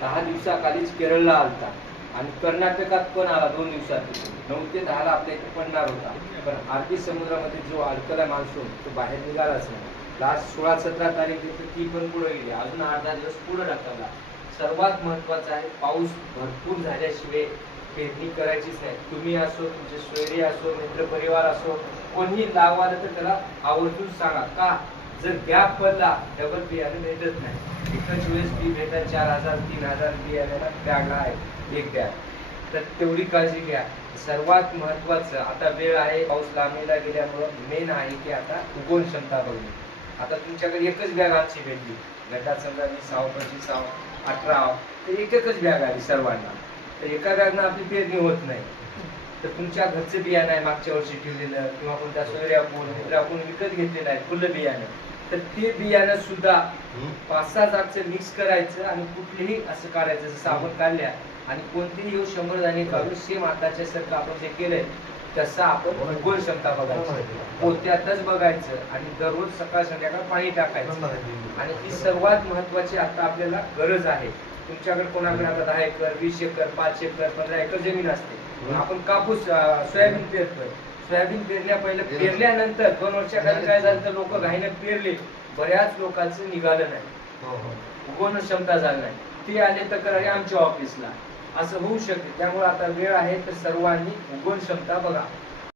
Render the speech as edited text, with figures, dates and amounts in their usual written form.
10 दिवसाखालीच केरळला आलता आणि कर्नाटकात पण आला 2 दिवसात. 9 ते 10 आपल्या इथे पडणार होता, पण अरबी समुद्रामध्ये जो अडकला मान्सून तो बाहेर निघालाच नाही. लास्ट 16-17 तारीख ती पण पुढे गेली, अजून 8-10 दिवस पुढे ढकलला. सर्वात महत्वाचं आहे, पाऊस भरपूर झाल्याशिवाय पेरणी करायचीच नाही. तुम्ही असो, तुमचे सोयरे असो, मित्रपरिवार असो, कोणी लावायला तर त्याला आवर्जून सांगा. का जर गॅप पडला डबल बियाणे भेटत नाही. एकाच वेळेस बी भेटत 4000-3000 बियाण्याला बॅगला आहे एक बॅग, तर तेवढी काळजी घ्या. सर्वात महत्वाचं आता वेळ आहे, पाऊस लांबीला गेल्यामुळं मेन आहे की आता उगवण क्षमता बघणे. आता तुमच्याकडे एकच बॅग आमची भेटली, गटात समजा 20-25 18 तर एकच बॅग आली सर्वांना, तर एका बॅगनं आपली पेरणी होत नाही. तर तुमच्या घरचं बियाणं आहे मागच्या वर्षी ठेवलेलं किंवा कोणत्या सोयऱ्या आपण विकत घेतलेलं आहे फुलं बियाणं, तर ते बियाणं सुद्धा 5-6 जागचं मिक्स करायचं आणि कुठलेही असं काढायचं. जसं आपण काढल्या आणि कोणतीही 100 दाणे काढून सेम आताच्या सारखं आपण जे केलंय तसं आपण उगवण क्षमता बघायची, पोत्यातच बघायचं आणि दररोज सकाळ संध्याकाळ पाणी टाकायचं. आणि ही सर्वात महत्वाची आता आपल्याला गरज आहे. तुमच्याकडे कोणाकडे आता 10 एकर 20 एकर 5 एकर 15 एकर जमीन असते, आपण कापूस सोयाबीन पेरतोय. सोयाबीन पेरल्यानंतर 2 वर्षाखाली काय झालं तर लोक घाईने पेरले, बऱ्याच लोकांचं निघालं नाही, उगवण क्षमता झाली नाही. ते आले तक्रारी आमच्या ऑफिसला, असं होऊ शकते. त्यामुळे आता वेळ आहे तर सर्वांनी उगवण क्षमता बघा.